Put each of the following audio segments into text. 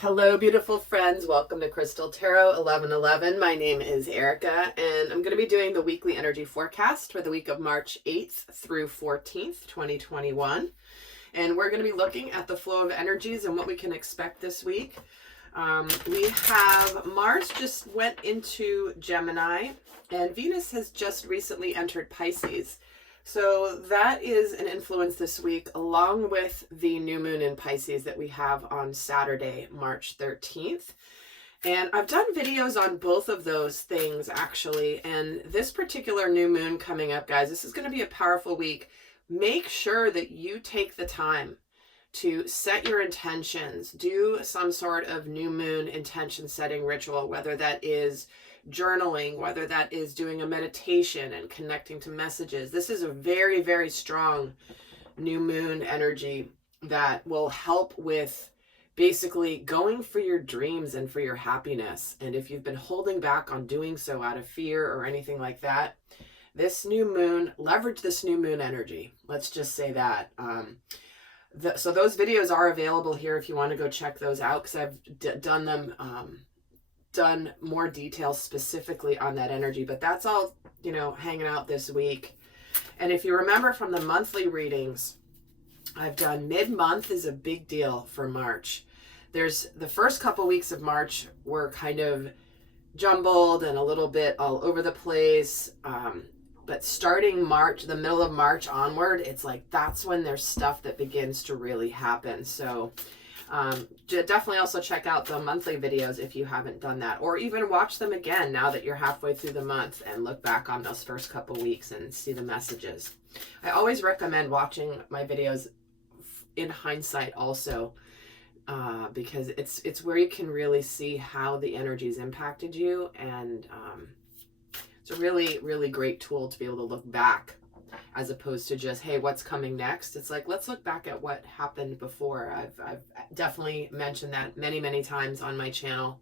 Hello, beautiful friends. Welcome to Crystal Tarot 1111. My name is Erica, and I'm going to be doing the weekly energy forecast for the week of March 8th through 14th, 2021. And we're going to be looking at the flow of energies and what we can expect this week. We have Mars just went into Gemini, and Venus has just recently entered Pisces. So that is an influence this week, along with the new moon in Pisces that we have on Saturday, March 13th. And I've done videos on both of those things, actually. And this particular new moon coming up, guys, this is going to be a powerful week. Make sure that you take the time to set your intentions, do some sort of new moon intention setting ritual, whether that is journaling, whether that is doing a meditation and connecting to messages. This is a very, very strong new moon energy that will help with basically going for your dreams and for your happiness. And if you've been holding back on doing so out of fear or anything like that, this new moon, leverage this new moon energy. Let's just say that. So those videos are available here if you want to go check those out, because I've done them, done more details specifically on that energy. But that's all, hanging out this week. And if you remember from the monthly readings, I've done mid-month is a big deal for March. There's the first couple weeks of March were kind of jumbled and a little bit all over the place. But starting March, the middle of March onward, it's like that's when there's stuff that begins to really happen. So definitely also check out the monthly videos if you haven't done that, or even watch them again now that you're halfway through the month and look back on those first couple weeks and see the messages. I always recommend watching my videos in hindsight also, because it's where you can really see how the energies impacted you, and it's a really, really great tool to be able to look back as opposed to just, hey, what's coming next? It's like, let's look back at what happened before. I've definitely mentioned that many, many times on my channel.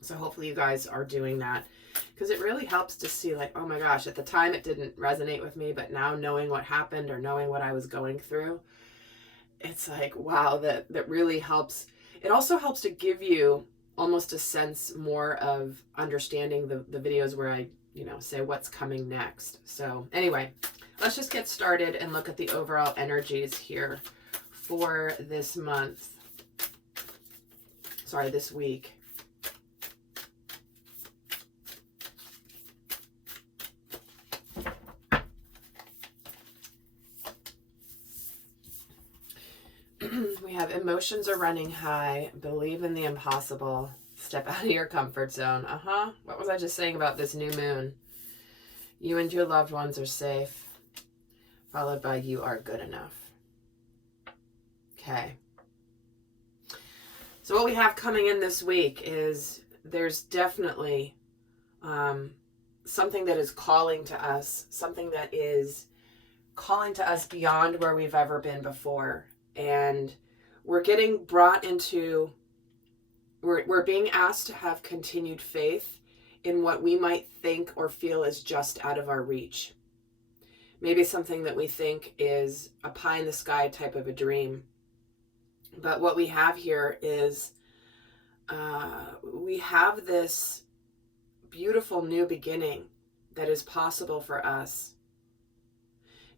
So hopefully you guys are doing that, because it really helps to see like, oh my gosh, at the time it didn't resonate with me, but now knowing what happened or knowing what I was going through, it's like, wow, that really helps. It also helps to give you almost a sense more of understanding the videos where I say what's coming next. So anyway, let's just get started and look at the overall energies here for this month. Sorry, this week. We have emotions are running high, believe in the impossible, step out of your comfort zone. What was I just saying about this new moon? You and your loved ones are safe, followed by you are good enough. Okay. So what we have coming in this week is there's definitely something that is calling to us, something that is calling to us beyond where we've ever been before. And we're getting brought into, we're being asked to have continued faith in what we might think or feel is just out of our reach. Maybe something that we think is a pie in the sky type of a dream. But what we have here is we have this beautiful new beginning that is possible for us.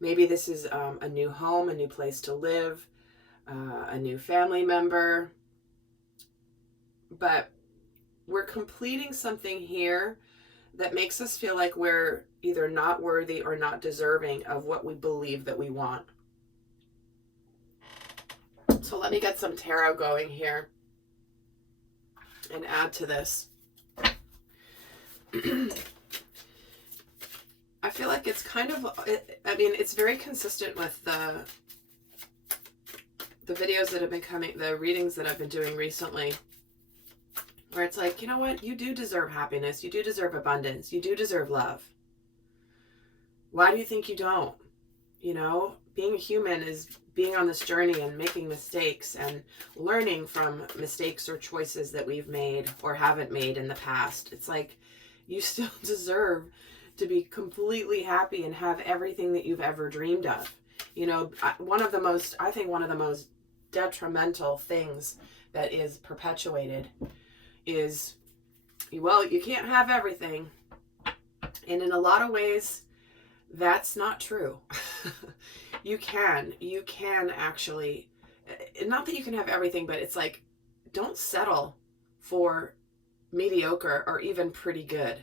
Maybe this is a new home, a new place to live, a new family member. But we're completing something here that makes us feel like we're either not worthy or not deserving of what we believe that we want. So let me get some tarot going here and add to this. I feel like it's kind of, it's very consistent with the videos that have been coming, the readings that I've been doing recently, where it's like, you know what? You do deserve happiness. You do deserve abundance. You do deserve love. Why do you think you don't? Being a human is being on this journey and making mistakes and learning from mistakes or choices that we've made or haven't made in the past. It's like, you still deserve to be completely happy and have everything that you've ever dreamed of. One of the most detrimental things that is perpetuated is, well, you can't have everything. And in a lot of ways, that's not true. You can actually, not that you can have everything, but it's like, don't settle for mediocre or even pretty good.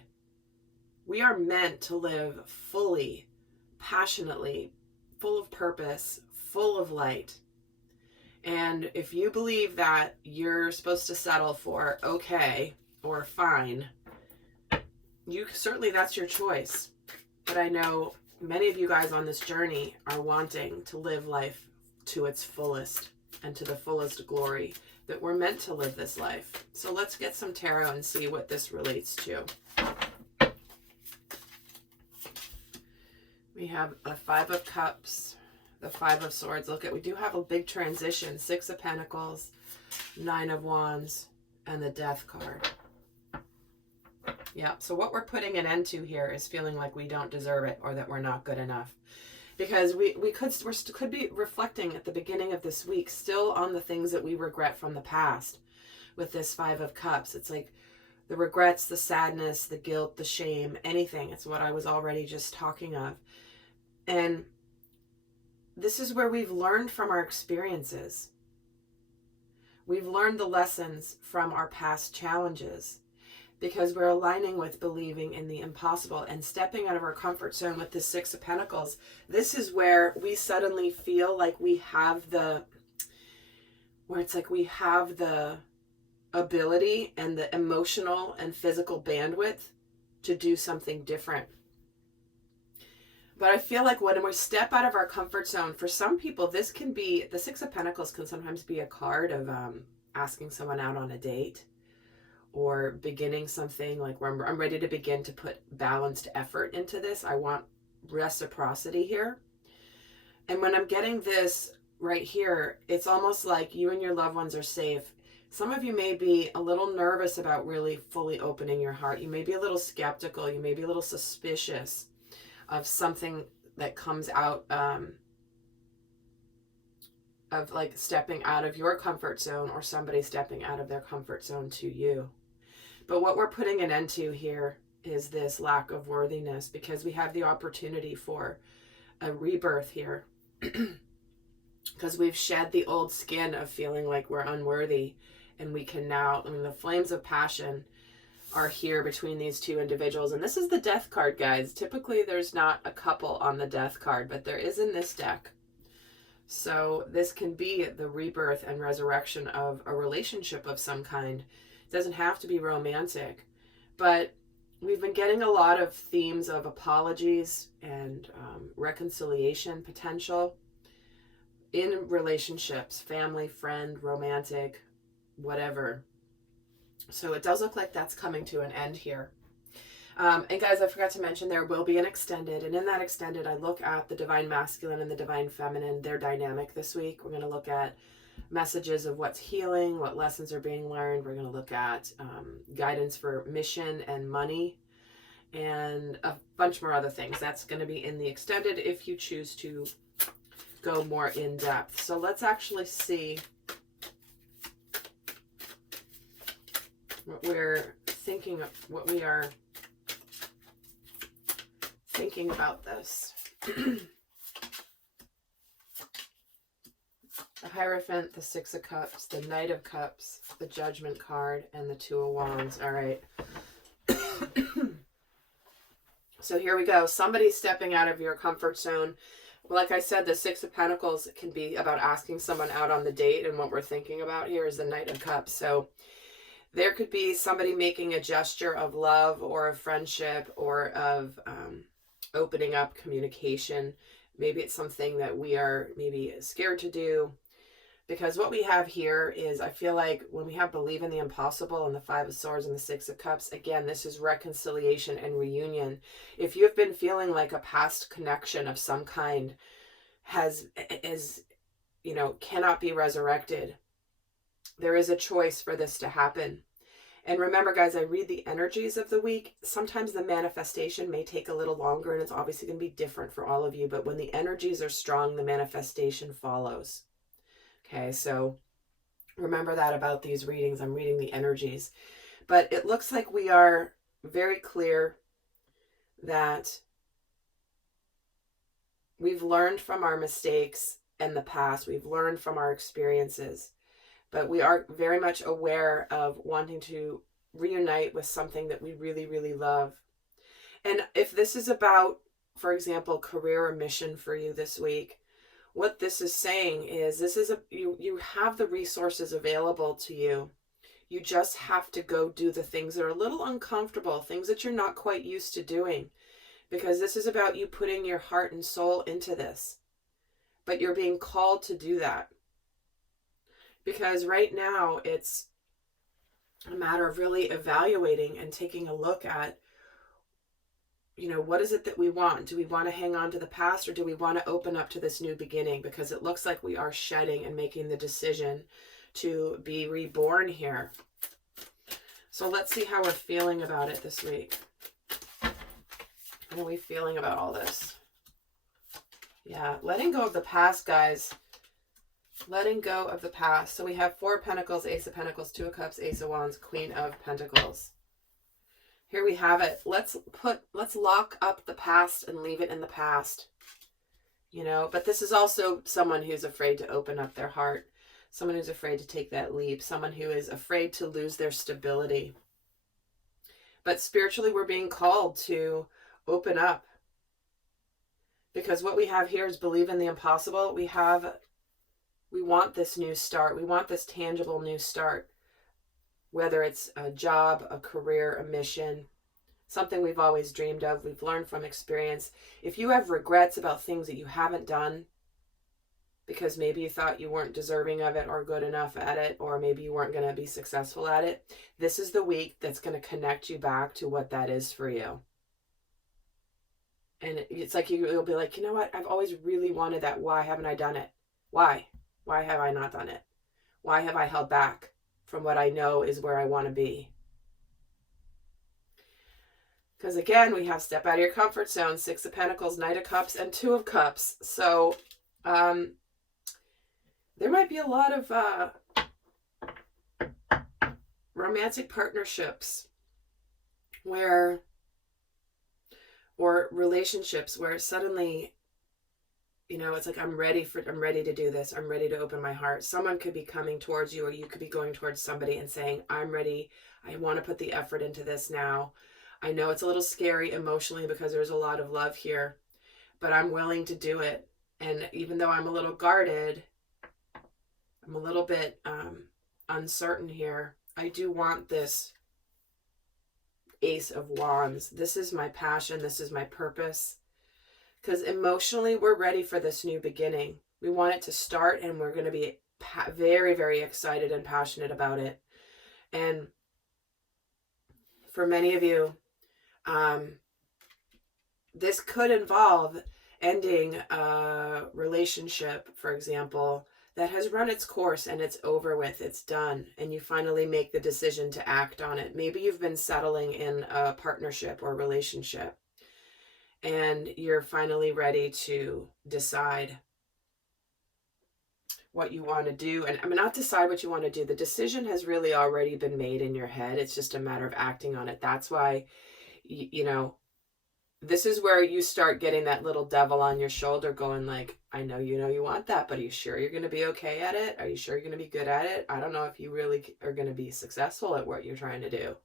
We are meant to live fully, passionately, full of purpose, full of light. And if you believe that you're supposed to settle for okay or fine, you certainly, that's your choice. But I know many of you guys on this journey are wanting to live life to its fullest and to the fullest glory that we're meant to live this life. So let's get some tarot and see what this relates to. We have a 5 of Cups, the 5 of Swords. Look at, we do have a big transition. 6 of Pentacles, 9 of Wands, and the Death card. Yeah, so what we're putting an end to here is feeling like we don't deserve it or that we're not good enough. Because we could be reflecting at the beginning of this week still on the things that we regret from the past with this 5 of Cups. It's like the regrets, the sadness, the guilt, the shame, anything. It's what I was already just talking of. And this is where we've learned from our experiences. We've learned the lessons from our past challenges because we're aligning with believing in the impossible and stepping out of our comfort zone with the 6 of Pentacles. This is where we suddenly feel like we have the ability and the emotional and physical bandwidth to do something different. But I feel like when we step out of our comfort zone, for some people, this can be, the 6 of Pentacles can sometimes be a card of asking someone out on a date or beginning something like where I'm ready to begin to put balanced effort into this. I want reciprocity here. And when I'm getting this right here, it's almost like you and your loved ones are safe. Some of you may be a little nervous about really fully opening your heart. You may be a little skeptical. You may be a little suspicious of something that comes out of like stepping out of your comfort zone or somebody stepping out of their comfort zone to you. But what we're putting an end to here is this lack of worthiness, because we have the opportunity for a rebirth here. Because we've shed the old skin of feeling like we're unworthy, and we can now, I mean, the flames of passion are here between these two individuals. And this is the Death card, guys. Typically there's not a couple on the Death card, but there is in this deck. So this can be the rebirth and resurrection of a relationship of some kind. It doesn't have to be romantic, but we've been getting a lot of themes of apologies and reconciliation potential in relationships, family, friend, romantic, whatever. So it does look like that's coming to an end here. And guys, I forgot to mention there will be an extended. And in that extended, I look at the divine masculine and the divine feminine, their dynamic this week. We're going to look at messages of what's healing, what lessons are being learned. We're going to look at guidance for mission and money, and a bunch more other things. That's going to be in the extended if you choose to go more in depth. So let's actually see what we're thinking of, what we are thinking about this. The Hierophant, the 6 of Cups, the Knight of Cups, the Judgment card, and the 2 of Wands. All right. So here we go. Somebody's stepping out of your comfort zone. Like I said, the 6 of Pentacles can be about asking someone out on the date, and what we're thinking about here is the Knight of Cups. So there could be somebody making a gesture of love or of friendship or of opening up communication. Maybe it's something that we are maybe scared to do. Because what we have here is, I feel like when we have believe in the impossible and the 5 of Swords and the 6 of Cups, again, this is reconciliation and reunion. If you've been feeling like a past connection of some kind cannot be resurrected, there is a choice for this to happen. And remember, guys, I read the energies of the week. Sometimes the manifestation may take a little longer, and it's obviously going to be different for all of you. But when the energies are strong, the manifestation follows. Okay, so Remember that about these readings. I'm reading the energies. But it looks like we are very clear that we've learned from our mistakes in the past. We've learned from our experiences. But we are very much aware of wanting to reunite with something that we really, really love. And if this is about, for example, career or mission for you this week, what this is saying is you have the resources available to you. You just have to go do the things that are a little uncomfortable, things that you're not quite used to doing, because this is about you putting your heart and soul into this. But you're being called to do that. Because right now it's a matter of really evaluating and taking a look at, what is it that we want? Do we want to hang on to the past, or do we want to open up to this new beginning? Because it looks like we are shedding and making the decision to be reborn here. So let's see how we're feeling about it this week. How are we feeling about all this? Yeah, letting go of the past, guys. Letting go of the past. So we have 4 of Pentacles, Ace of Pentacles, 2 of Cups, Ace of Wands, Queen of Pentacles. Here we have it. Let's lock up the past and leave it in the past. But this is also someone who's afraid to open up their heart. Someone who's afraid to take that leap. Someone who is afraid to lose their stability. But spiritually, we're being called to open up. Because what we have here is believe in the impossible. We want this new start. We want this tangible new start. Whether it's a job, a career, a mission, something we've always dreamed of, we've learned from experience. If you have regrets about things that you haven't done, because maybe you thought you weren't deserving of it or good enough at it, or maybe you weren't going to be successful at it, this is the week that's going to connect you back to what that is for you. And it's like you'll be like, you know what? I've always really wanted that. Why haven't I done it? Why? Why have I not done it? Why have I held back from what I know is where I want to be? Because again, we have step out of your comfort zone, 6 of Pentacles, Knight of Cups, and 2 of Cups. So there might be a lot of romantic partnerships or relationships where suddenly, it's like, I'm ready to do this. I'm ready to open my heart. Someone could be coming towards you, or you could be going towards somebody and saying, I'm ready. I want to put the effort into this now. I know it's a little scary emotionally because there's a lot of love here, but I'm willing to do it. And even though I'm a little guarded, I'm a little bit uncertain here, I do want this Ace of Wands. This is my passion. This is my purpose. Because emotionally, we're ready for this new beginning. We want it to start, and we're going to be very, very excited and passionate about it. And for many of you, this could involve ending a relationship, for example, that has run its course and it's over with, it's done, and you finally make the decision to act on it. Maybe you've been settling in a partnership or relationship, and you're finally ready to decide what you want to do. And not decide what you want to do. The decision has really already been made in your head. It's just a matter of acting on it. That's why, this is where you start getting that little devil on your shoulder going like, I know you want that, but are you sure you're going to be okay at it? Are you sure you're going to be good at it? I don't know if you really are going to be successful at what you're trying to do.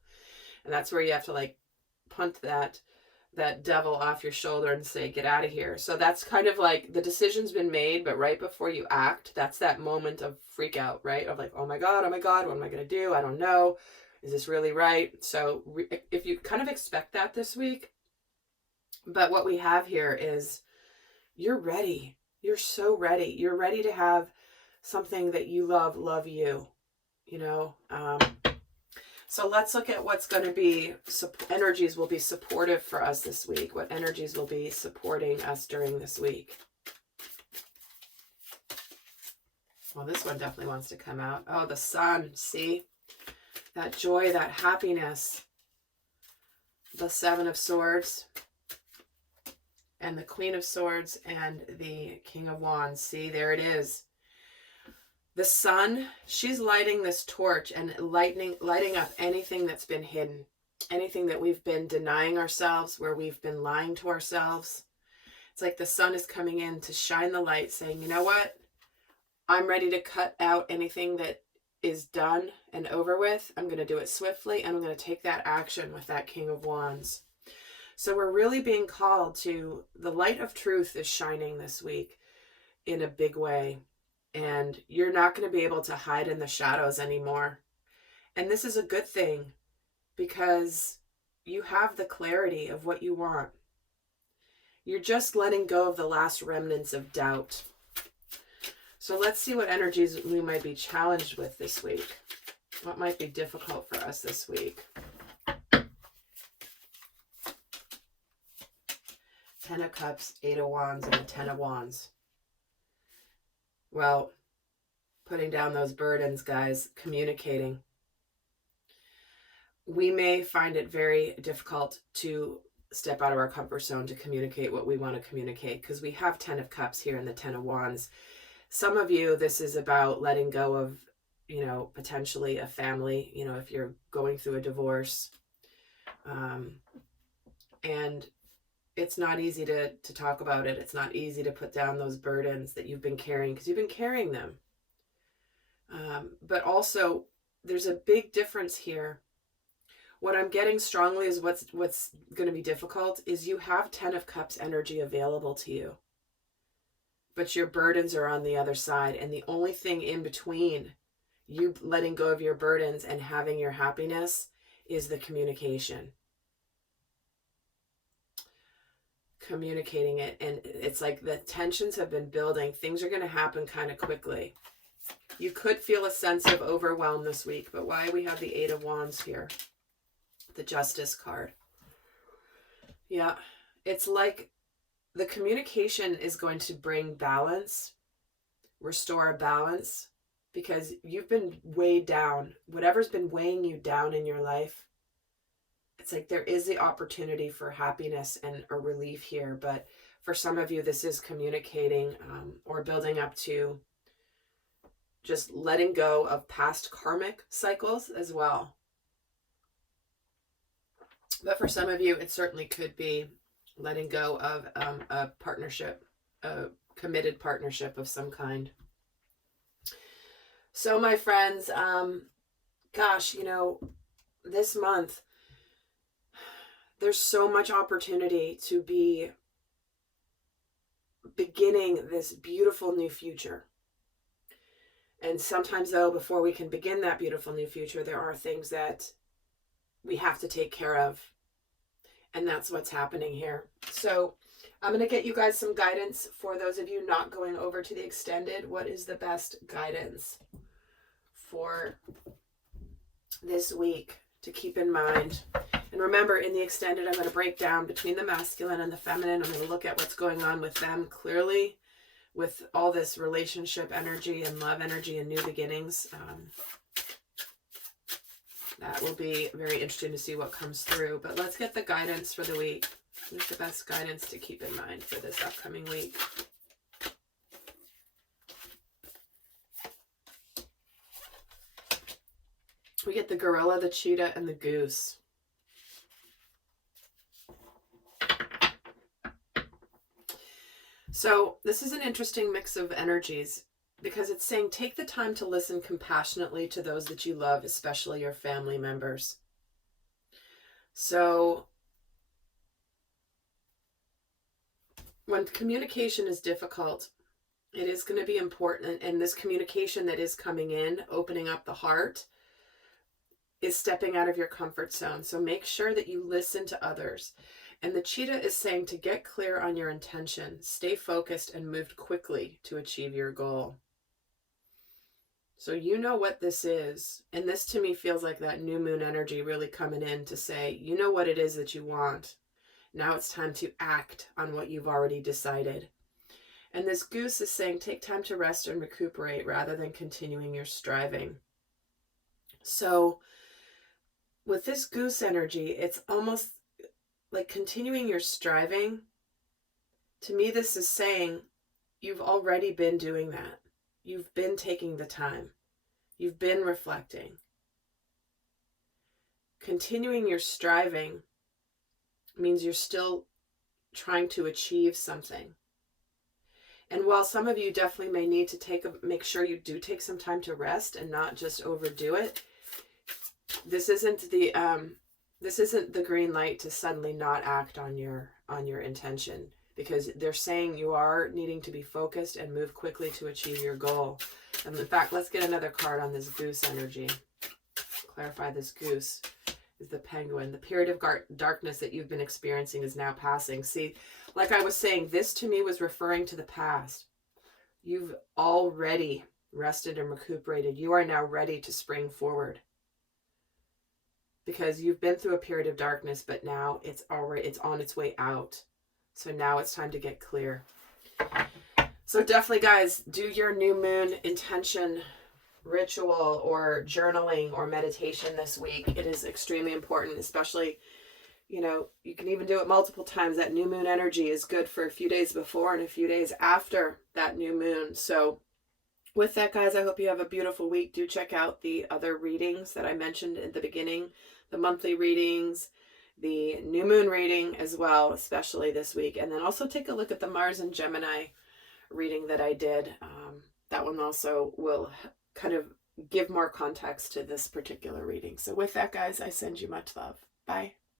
And that's where you have to punt that devil off your shoulder and say, get out of here. So that's kind of like the decision's been made, but right before you act, that's that moment of freak out, right? Of like, oh my God, what am I going to do? I don't know. Is this really right? So if you kind of expect that this week, but what we have here is you're ready. You're so ready. You're ready to have something that you love you, So let's look at what's going to be, energies will be supportive for us this week. What energies will be supporting us during this week? Well, this one definitely wants to come out. Oh, the Sun, see? That joy, that happiness. The 7 of Swords. And the Queen of Swords and the King of Wands. See, there it is. The sun, she's lighting this torch and lighting up anything that's been hidden, anything that we've been denying ourselves, where we've been lying to ourselves. It's like the sun is coming in to shine the light, saying, you know what? I'm ready to cut out anything that is done and over with. I'm going to do it swiftly, and I'm going to take that action with that King of Wands. So we're really being called to, the light of truth is shining this week in a big way. And you're not going to be able to hide in the shadows anymore. And this is a good thing, because you have the clarity of what you want. You're just letting go of the last remnants of doubt. So let's see what energies we might be challenged with this week. What might be difficult for us this week? Ten of Cups, Eight of Wands, and the Ten of Wands. Well, putting down those burdens, guys, communicating. We may find it very difficult to step out of our comfort zone to communicate what we want to communicate, because we have 10 of Cups here and the 10 of Wands. Some of you, this is about letting go of, potentially a family, if you're going through a divorce. And it's not easy to talk about it. It's not easy to put down those burdens that you've been carrying, because you've been carrying them. But also, there's a big difference here. What I'm getting strongly is what's going to be difficult is you have 10 of Cups energy available to you, but your burdens are on the other side. And the only thing in between you letting go of your burdens and having your happiness is the communication. Communicating it. And it's like the tensions have been building. Things are going to happen kind of quickly. You could feel a sense of overwhelm this week, but why we have the Eight of Wands here? The Justice card. Yeah, it's like the communication is going to bring balance, restore a balance, because you've been weighed down. Whatever's been weighing you down in your life, it's like there is the opportunity for happiness and a relief here. But for some of you, this is communicating or building up to just letting go of past karmic cycles as well. But for some of you, it certainly could be letting go of a partnership, a committed partnership of some kind. So my friends, gosh, this month, there's so much opportunity to be beginning this beautiful new future. And sometimes, though, before we can begin that beautiful new future, there are things that we have to take care of. And that's what's happening here. So I'm going to get you guys some guidance for those of you not going over to the extended. What is the best guidance for this week to keep in mind? And remember, in the extended, I'm going to break down between the masculine and the feminine. I'm going to look at what's going on with them clearly, with all this relationship energy and love energy and new beginnings. That will be very interesting to see what comes through. But let's get the guidance for the week. What's the best guidance to keep in mind for this upcoming week? We get the gorilla, the cheetah, and the goose. So this is an interesting mix of energies, because it's saying take the time to listen compassionately to those that you love, especially your family members. So when communication is difficult, it is going to be important. And this communication that is coming in, opening up the heart, is stepping out of your comfort zone. So make sure that you listen to others. And the cheetah is saying to get clear on your intention, stay focused, and move quickly to achieve your goal. So you know what this is. And this to me feels like that new moon energy really coming in to say, you know what it is that you want. Now it's time to act on what you've already decided. And this goose is saying take time to rest and recuperate rather than continuing your striving. So with this goose energy, it's almost like continuing your striving. To me, this is saying you've already been doing that. You've been taking the time. You've been reflecting. Continuing your striving means you're still trying to achieve something. And while some of you definitely may need to make sure you do take some time to rest and not just overdo it, this isn't the green light to suddenly not act on your intention, because they're saying you are needing to be focused and move quickly to achieve your goal. And in fact, let's get another card on this goose energy. Clarify this goose is the penguin. The period of darkness that you've been experiencing is now passing. See, like I was saying, this to me was referring to the past. You've already rested and recuperated. You are now ready to spring forward, because you've been through a period of darkness, but now it's on its way out. So now it's time to get clear. So definitely, guys, do your new moon intention ritual or journaling or meditation this week. It is extremely important, especially, you can even do it multiple times. That new moon energy is good for a few days before and a few days after that new moon. So with that, guys, I hope you have a beautiful week. Do check out the other readings that I mentioned at the beginning, the monthly readings, the new moon reading as well, especially this week. And then also take a look at the Mars and Gemini reading that I did. That one also will kind of give more context to this particular reading. So with that, guys, I send you much love. Bye.